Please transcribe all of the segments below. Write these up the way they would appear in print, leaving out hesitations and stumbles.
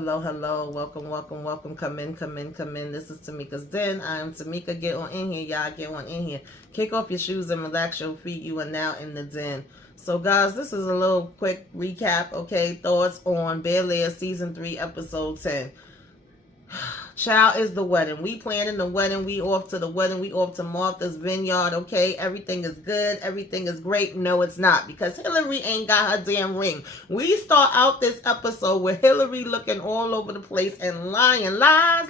hello. Welcome. Come in. This is Tamika's Den. I am Tamika. Get on in here, y'all. Get on in here. Kick off your shoes and relax your feet. You are now in the den. So, guys, this is a little quick recap, okay? Thoughts on Bel-Air Season 3, Episode 10. Child, is the wedding. We planning the wedding. We off to the wedding. We off to Martha's Vineyard, okay? Everything is good. Everything is great. No, it's not, because Hillary ain't got her damn ring. We start out this episode with Hillary looking all over the place and lying, lies,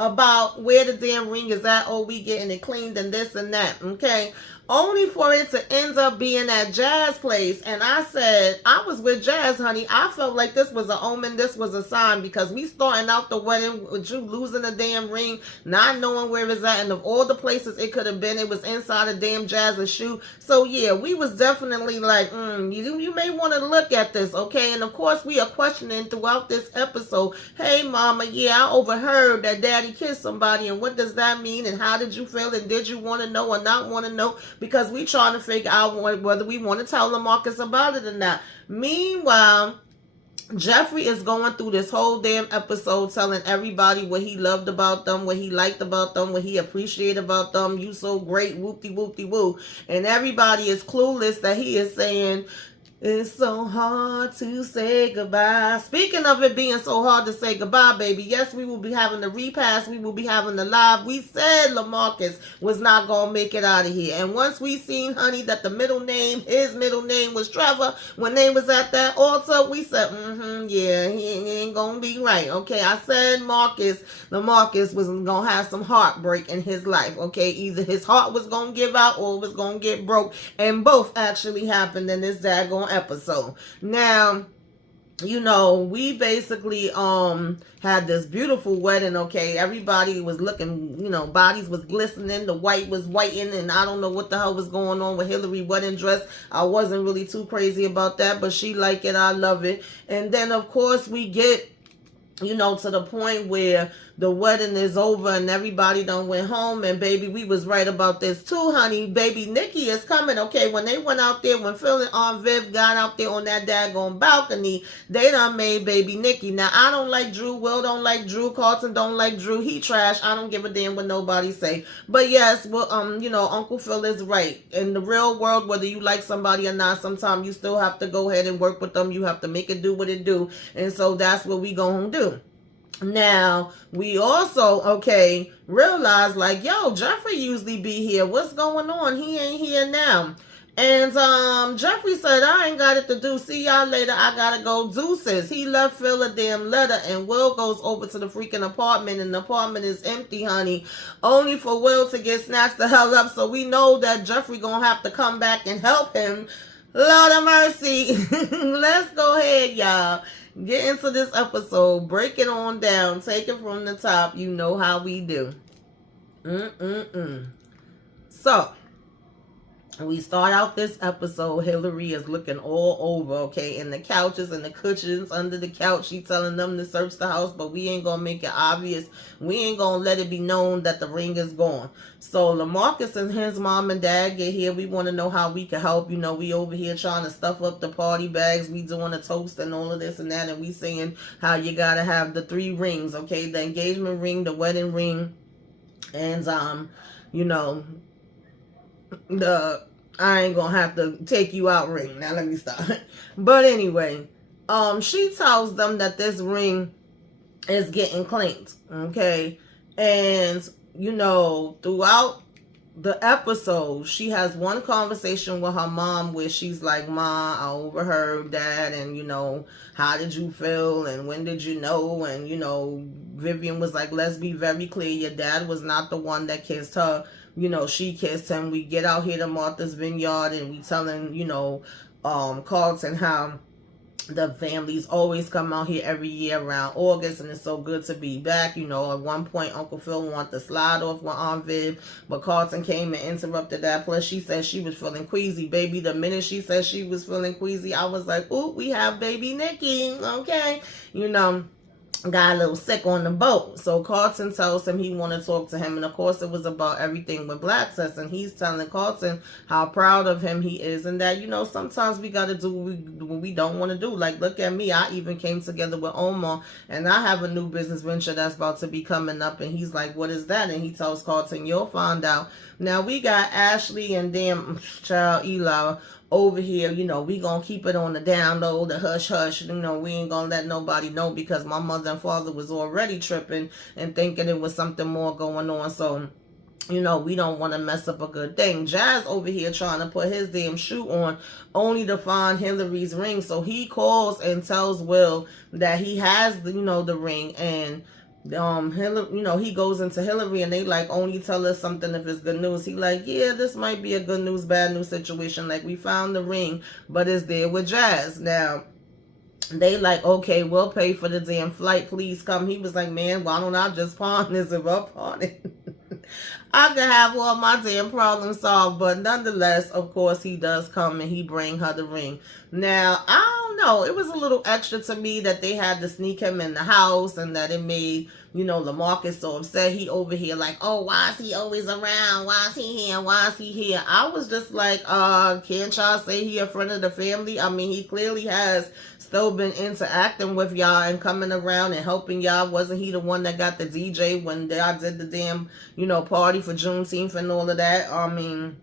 about where the damn ring is at. Oh, we getting it cleaned and this and that, okay? Only for it to end up being at Jazz place. And I said, I was with Jazz, honey. I felt like this was an omen. This was a sign, because we starting out the wedding with you losing the damn ring, not knowing where it's at, and of all the places it could have been, it was inside a damn Jazz's shoe. So yeah, we was definitely like, you may want to look at this, okay? And of course, we are questioning throughout this episode, hey mama, yeah, I overheard that daddy kissed somebody, and what does that mean, and how did you feel, and did you want to know or not want to know? Because we trying to figure out whether we want to tell LaMarcus about it or not. Meanwhile, Jeffrey is going through this whole damn episode telling everybody what he loved about them, what he liked about them, what he appreciated about them. You so great, whoop-de-whoop-de-woo. And everybody is clueless that he is saying, it's so hard to say goodbye. Speaking of it being so hard to say goodbye, baby, yes, we will be having the repass. We will be having the live. We said LaMarcus was not going to make it out of here. And once we seen, honey, that the his middle name was Trevor, when they was at that altar, we said, yeah, he ain't going to be right. Okay, I said LaMarcus was going to have some heartbreak in his life. Okay, either his heart was going to give out or it was going to get broke. And both actually happened in this daggone episode. Now, you know, we basically had this beautiful wedding, okay? Everybody was looking, you know, bodies was glistening, the white was whitening, and I don't know what the hell was going on with Hillary wedding dress. I wasn't really too crazy about that, but she like it, I love it. And then of course we get, you know, to the point where the wedding is over and everybody done went home. And baby, we was right about this too, honey. Baby Nikki is coming, okay? When they went out there, when Phil and Aunt Viv got out there on that daggone balcony, they done made baby Nikki. Now, I don't like Drew. Will don't like Drew. Carlton don't like Drew. He trash. I don't give a damn what nobody say. But yes, well, you know, Uncle Phil is right. In the real world, whether you like somebody or not, sometimes you still have to go ahead and work with them. You have to make it do what it do. And so that's what we gonna do. Now, we also, okay, realize like, yo, Jeffrey usually be here. What's going on? He ain't here now. And Jeffrey said, I ain't got it to do. See y'all later. I gotta go. Deuces. He left Phil a damn letter, and Will goes over to the freaking apartment, and the apartment is empty, honey. Only for Will to get snatched the hell up. So we know that Jeffrey gonna have to come back and help him. Lord of mercy. Let's go ahead, y'all. Get into this episode. Break it on down. Take it from the top. You know how we do. So, we start out this episode. Hillary is looking all over, okay, in the couches and the cushions under the couch. She telling them to search the house, but we ain't gonna make it obvious. We ain't gonna let it be known that the ring is gone. So LaMarcus and his mom and dad get here. We want to know how we can help. You know, we over here trying to stuff up the party bags. We doing a toast and all of this and that, and we saying how you gotta have the 3 rings, okay, the engagement ring, the wedding ring, and you know, I ain't gonna have to take you out ring. Now let me stop. But anyway, she tells them that this ring is getting cleaned, okay? And, you know, throughout the episode, she has one conversation with her mom where she's like, Ma, I overheard that, and, you know, how did you feel, and when did you know? And, you know, Vivian was like, let's be very clear, your dad was not the one that kissed her. You know, she kissed him. We get out here to Martha's Vineyard, and we telling, you know, Carlton how the families always come out here every year around August, and it's so good to be back. You know, at one point, Uncle Phil wanted to slide off with Aunt Viv, but Carlton came and interrupted that. Plus, she said she was feeling queasy. Baby, the minute she said she was feeling queasy, I was like, ooh, we have baby Nikki, okay? You know, got a little sick on the boat. So Carlton tells him he want to talk to him, and of course it was about everything with Black Sets, and he's telling Carlton how proud of him he is, and that, you know, sometimes we got to do what we don't want to do. Like, look at me, I even came together with Omar, and I have a new business venture that's about to be coming up. And he's like, what is that? And he tells Carlton, you'll find out. Now we got Ashley and damn child Eli over here, you know, we gonna keep it on the down low, the hush hush, you know, we ain't gonna let nobody know, because my mother and father was already tripping and thinking it was something more going on. So, you know, we don't want to mess up a good thing. Jazz over here trying to put his damn shoe on, only to find Hillary's ring. So he calls and tells Will that he has, you know, the ring, and Hillary, you know, he goes into Hillary, and they like, only tell us something if it's good news. He like, yeah, this might be a good news, bad news situation. Like, we found the ring, but it's there with Jazz. Now, they like, okay, we'll pay for the damn flight. Please come. He was like, man, why don't I just pawn this if I pawn it? I could have all my damn problems solved. But nonetheless, of course, he does come and he bring her the ring. Now, I don't know. It was a little extra to me that they had to sneak him in the house, and that it made, you know, LaMarcus so upset. He over here like, oh, why is he always around? Why is he here? Why is he here? I was just like, can't y'all say he a friend of the family? I mean, he clearly has still been interacting with y'all and coming around and helping y'all. Wasn't he the one that got the DJ when I did the damn, you know, party for Juneteenth and all of that? I mean,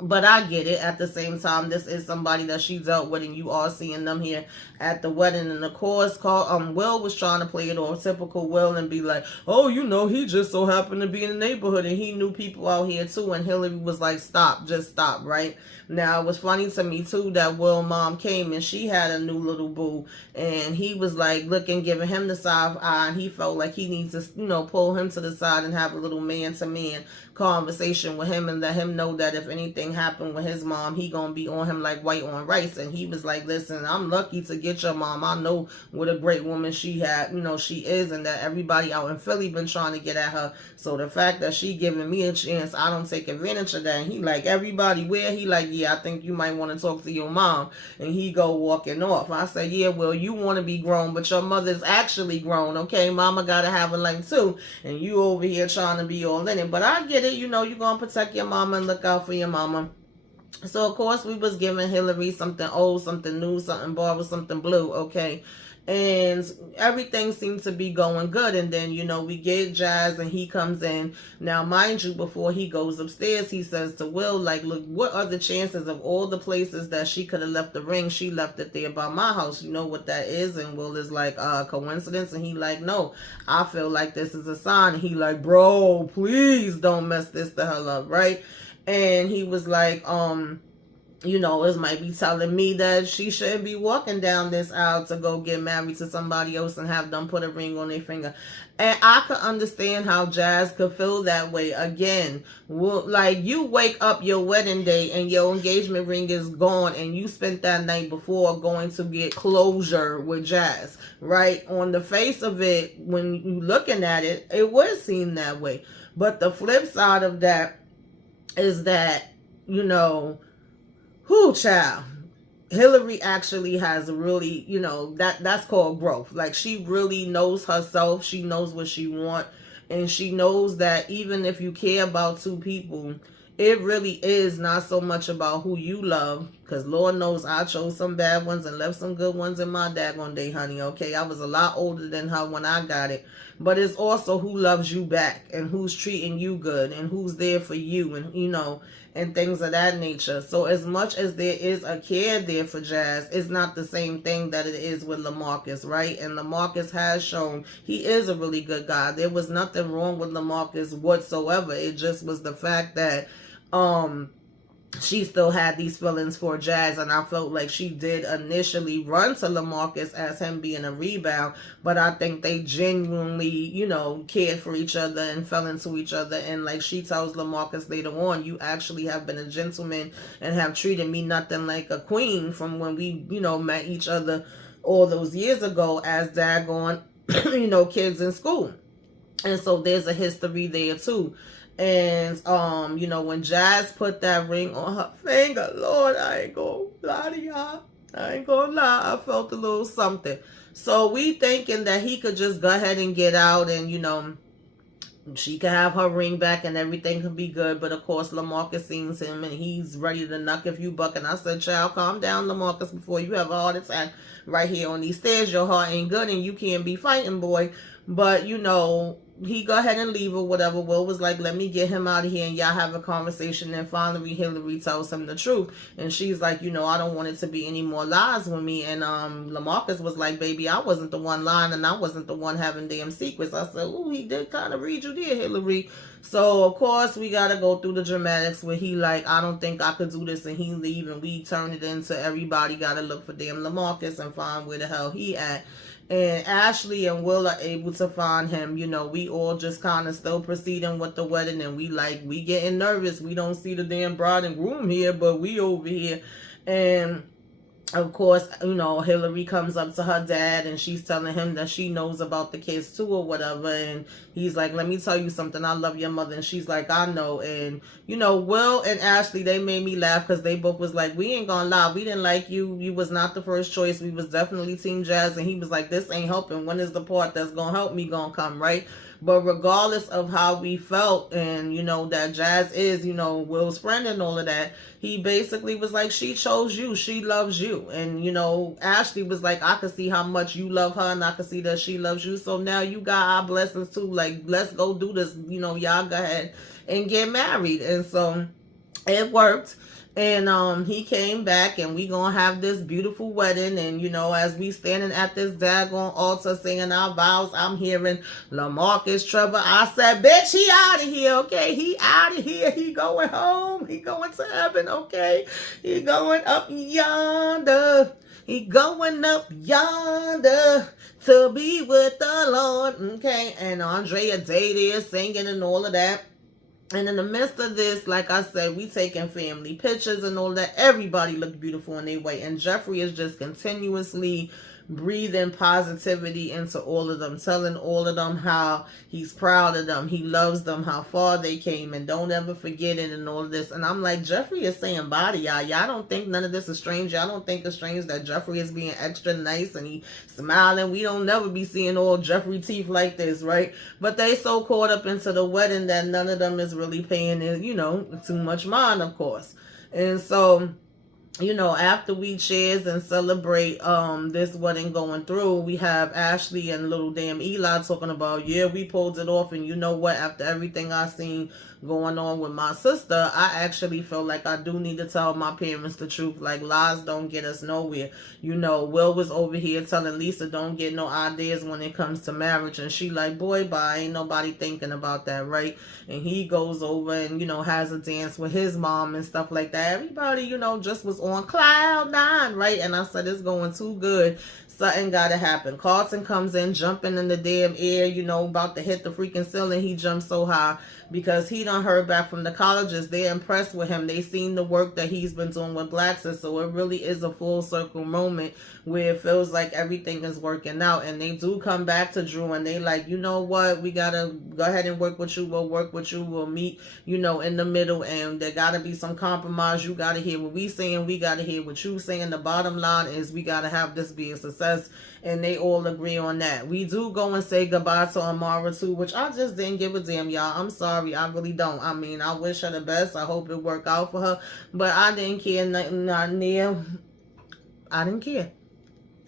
but I get it. At the same time, this is somebody that she dealt with, and you are seeing them here at the wedding. And of course, Will was trying to play it on typical Will and be like, oh, you know, he just so happened to be in the neighborhood and he knew people out here too. And Hillary was like, stop, just stop, right? Now, it was funny to me too that Will mom came and she had a new little boo, and he was like looking, giving him the side eye, and he felt like he needs to, you know, pull him to the side and have a little man-to-man conversation with him and let him know that if anything happened with his mom, he gonna be on him like white on rice. And he was like, listen, I'm lucky to get your mom. I know what a great woman she had, you know, she is, and that everybody out in Philly been trying to get at her. So the fact that she giving me a chance, I don't take advantage of that. And he like, everybody where? He like, yeah, I think you might want to talk to your mom. And he go walking off. I said, yeah, well, you want to be grown, but your mother's actually grown, okay? Mama gotta have a life too, and you over here trying to be all in it. But I get it, you know, you're gonna protect your mama and look out for your mama. So of course we was giving Hillary something old, something new, something borrowed, something blue, okay? And everything seemed to be going good. And then, you know, we get Jazz and he comes in. Now, mind you, before he goes upstairs, he says to Will, like, look, what are the chances of all the places that she could have left the ring? She left it there by my house. You know what that is? And Will is like, coincidence? And he like, no, I feel like this is a sign. And he like, bro, please don't mess this to her up, right? And he was like, you know, it might be telling me that she shouldn't be walking down this aisle to go get married to somebody else and have them put a ring on their finger. And I could understand how Jazz could feel that way. Again, like, you wake up your wedding day and your engagement ring is gone, and you spent that night before going to get closure with Jazz, right? On the face of it, when you looking at it, it would seem that way. But the flip side of that is that, you know, whoo, child, Hillary actually has really, you know, that's called growth. Like, she really knows herself. She knows what she wants. And she knows that even if you care about two people, it really is not so much about who you love. Because Lord knows I chose some bad ones and left some good ones in my daggone day, honey. Okay, I was a lot older than her when I got it. But it's also who loves you back and who's treating you good and who's there for you, and, you know, and things of that nature. So as much as there is a care there for Jazz, it's not the same thing that it is with LaMarcus, right? And LaMarcus has shown he is a really good guy. There was nothing wrong with LaMarcus whatsoever. It just was the fact that she still had these feelings for Jazz, and I felt like she did initially run to LaMarcus as him being a rebound, but I think they genuinely, you know, cared for each other and fell into each other. And like she tells LaMarcus later on, you actually have been a gentleman and have treated me nothing like a queen from when we, you know, met each other all those years ago as daggone, you know, kids in school. And so there's a history there too. And, you know, when Jazz put that ring on her finger, Lord, I ain't gonna lie to y'all. I ain't gonna lie. I felt a little something. So we thinking that he could just go ahead and get out, and she could have her ring back and everything could be good. But of course, LaMarcus sees him and he's ready to knock if you buck. And I said, child, calm down, LaMarcus, before you have a heart attack right here on these stairs. Your heart ain't good and you can't be fighting, boy. But he go ahead and leave or whatever. Will was like, let me get him out of here and y'all have a conversation. And finally Hillary tells him the truth, and she's like, I don't want it to be any more lies with me. And LaMarcus was like, baby, I wasn't the one lying and I wasn't the one having damn secrets. I said, ooh, he did kind of read you there, Hillary. So of course we gotta go through the dramatics where he like, I don't think I could do this, and he leave, and we turn it into everybody gotta look for damn LaMarcus and find where the hell he at. And Ashley and Will are able to find him. We all just kind of still proceeding with the wedding, and we getting nervous. We don't see the damn bride and groom here, but we over here. And of course, Hillary comes up to her dad and she's telling him that she knows about the kids too or whatever. And he's like, let me tell you something. I love your mother. And she's like, I know. And, Will and Ashley, they made me laugh because they both was like, we ain't gonna lie. We didn't like you. You was not the first choice. We was definitely Team Jazz. And he was like, this ain't helping. When is the part that's gonna help me gonna come, right? But regardless of how we felt, and that Jazz is Will's friend and all of that, he basically was like, she chose you, she loves you. And Ashley was like, I could see how much you love her and I could see that she loves you, so now you got our blessings too. Like, let's go do this. Y'all go ahead and get married. And so it worked. And he came back, and we gonna have this beautiful wedding. And as we standing at this daggone altar singing our vows, I'm hearing LaMarcus Trevor. I said, bitch, he out of here, okay? He out of here. He going home. He going to heaven, okay? He going up yonder. He going up yonder to be with the Lord, okay? And Andrea Day there singing and all of that. And in the midst of this, like I said, we taking family pictures and all that. Everybody looked beautiful in their way. And Jeffrey is just continuously breathing positivity into all of them, telling all of them how he's proud of them, he loves them, how far they came, and don't ever forget it, and all of this. And I'm like, Jeffrey is saying bye to y'all. Y'all don't think none of this is strange. Y'all don't think it's strange that Jeffrey is being extra nice and he smiling. We don't never be seeing all Jeffrey teeth like this, right? But they so caught up into the wedding that none of them is really paying it, too much mind, of course. And so after we cheers and celebrate this wedding going through, we have Ashley and little damn Eli talking about, yeah, we pulled it off. And you know what, after everything I seen going on with my sister, I actually feel like I do need to tell my parents the truth. Like, lies don't get us nowhere. Will was over here telling Lisa, don't get no ideas when it comes to marriage, and she like, boy, bye, ain't nobody thinking about that, right? And he goes over and has a dance with his mom and stuff like that. Everybody just was on cloud nine, right? And I said, it's going too good. Something gotta happen. Carlton comes in jumping in the damn air, about to hit the freaking ceiling. He jumps so high because he done heard back from the colleges. They're impressed with him. They seen the work that he's been doing with Blackson. So it really is a full circle moment where it feels like everything is working out. And they do come back to Drew and they like, you know what, we gotta go ahead and work with you. We'll work with you. We'll meet, in the middle, and there gotta be some compromise. You gotta hear what we saying. We gotta hear what you saying. The bottom line is we gotta have this be a success. And they all agree on that. We do go and say goodbye to Amara too, which I just didn't give a damn, y'all. I'm sorry. I really don't. I mean, I wish her the best. I hope it worked out for her. But I didn't care nothing, not near. I didn't care.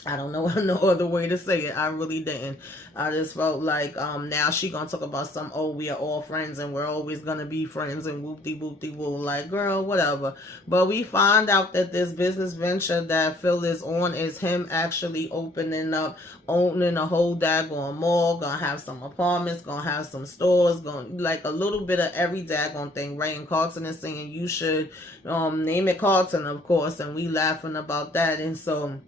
I don't know no other way to say it. I really didn't. I just felt like now she gonna talk about some, oh, we are all friends and we're always gonna be friends and whoop-de-whoop-de-woo. Like, girl, whatever. But we find out that this business venture that Phil is on is him actually owning a whole daggone mall, gonna have some apartments, gonna have some stores, gonna like a little bit of every daggone thing, right? And Carlton is saying you should name it Carlton, of course, and we laughing about that. And so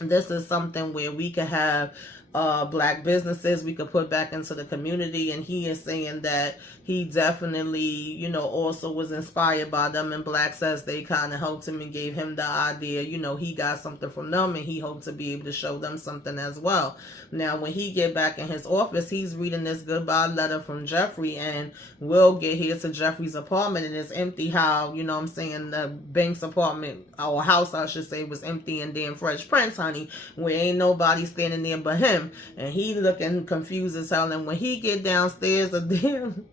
this is something where we could have black businesses we could put back into the community. And he is saying that he definitely, you know, also was inspired by them, and Black says they kind of helped him and gave him the idea, you know, he got something from them and he hoped to be able to show them something as well. Now when he get back in his office, he's reading this goodbye letter from Jeffrey, and we'll get here to Jeffrey's apartment, and it's empty. How, you know what I'm saying, the Banks apartment, or house I should say, was empty and then Fresh Prince, honey, where ain't nobody standing there but him, and he looking confused as hell. And when he get downstairs, a damn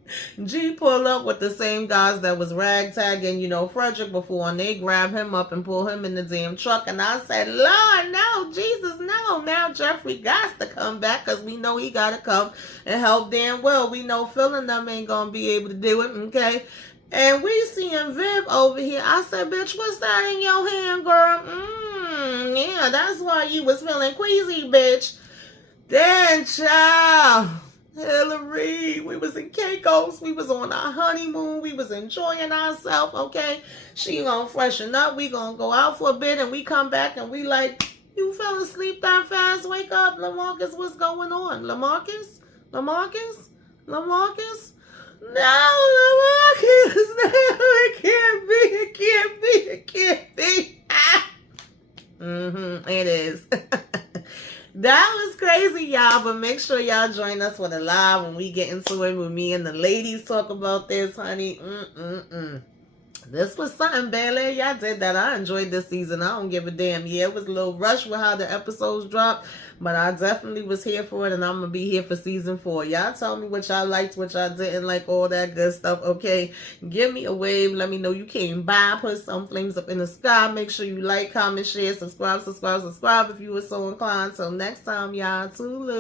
G pull up with the same guys that was ragtagging, you know, Frederick before, and they grab him up and pull him in the damn truck. And I said, Lord, no, Jesus, no. Now Jeffrey got to come back, because we know he got to come and help damn well. We know Phil and them ain't going to be able to do it, okay? And we seeing Viv over here. I said, bitch, what's that in your hand, girl? Yeah, that's why you was feeling queasy, bitch. Then, child, Hillary, we was in Caicos. We was on our honeymoon. We was enjoying ourselves, okay? She gonna freshen up. We gonna go out for a bit, and we come back, and we like, you fell asleep that fast? Wake up, LaMarcus, what's going on? LaMarcus? LaMarcus? LaMarcus? No, LaMarcus, no, it can't be, it can't be, it can't be. It is. That was crazy, y'all, but make sure y'all join us for the live when we get into it, with me and the ladies talk about this, honey. This was something, Bel-Air. Y'all did that. I enjoyed this season. I don't give a damn. Yeah, it was a little rush with how the episodes dropped, but I definitely was here for it, and I'm going to be here for season 4. Y'all tell me what y'all liked, what y'all didn't like, all that good stuff, okay? Give me a wave. Let me know you came by. Put some flames up in the sky. Make sure you like, comment, share, subscribe if you were so inclined. Till next time, y'all. Toodaloo.